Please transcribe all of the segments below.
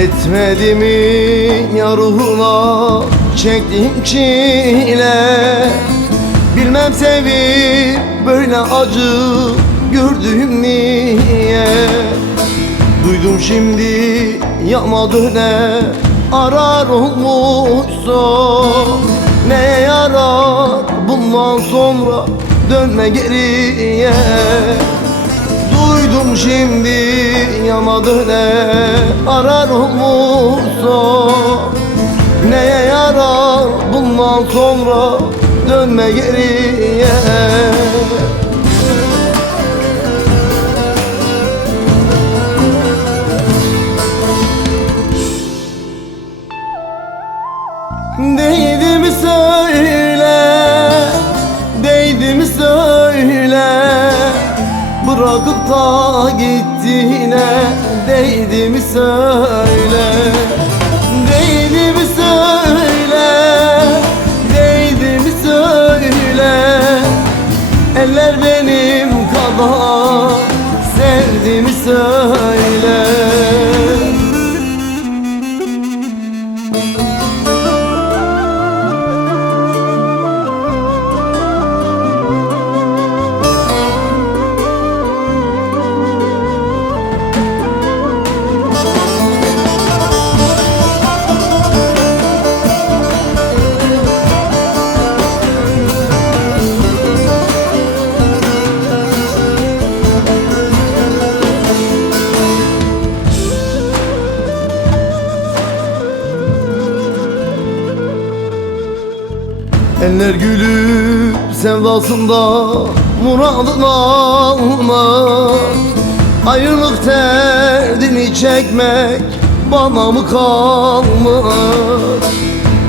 Yetmedi mi ya ruhuna çektiğim çile? Bilmem sevip böyle acı gördüğüm niye? Duydum şimdi yama döne arar olmuşsun. Neye yarar bundan sonra dönme geriye Duydum şimdi yama döne arar olmuşsun Neye yarar bundan sonra dönme geriye Bırakıp da gittiğine Değdi mi söyle. Değdi mi söyle Değdi mi söyle. Eller benim kadar Sevdi mi söyle Eller gülüp sevdasında muradını almak. Ayrılık derdini çekmek bana mı kalmış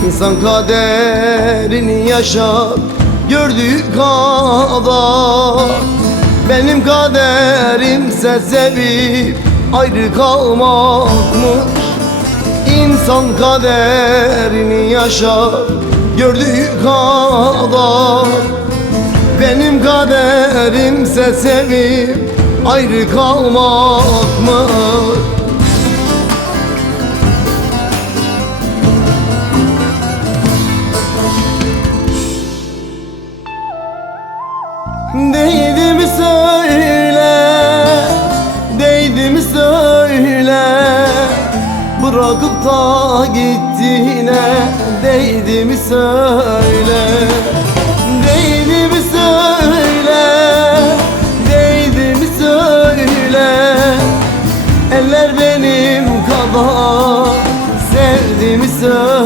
İnsan kaderini yaşar gördüğü kadar. Benim kaderimse sevip ayrı kalmakmış. İnsan kaderini yaşar gördüğü kadar Benim kaderimse sevip ayrı kalmak mı? Değdi Bırakıp da gittiğine Değdi mi söyle. Değdi mi söyle Değdi mi söyle. Eller benim kadar Sevdi mi söyle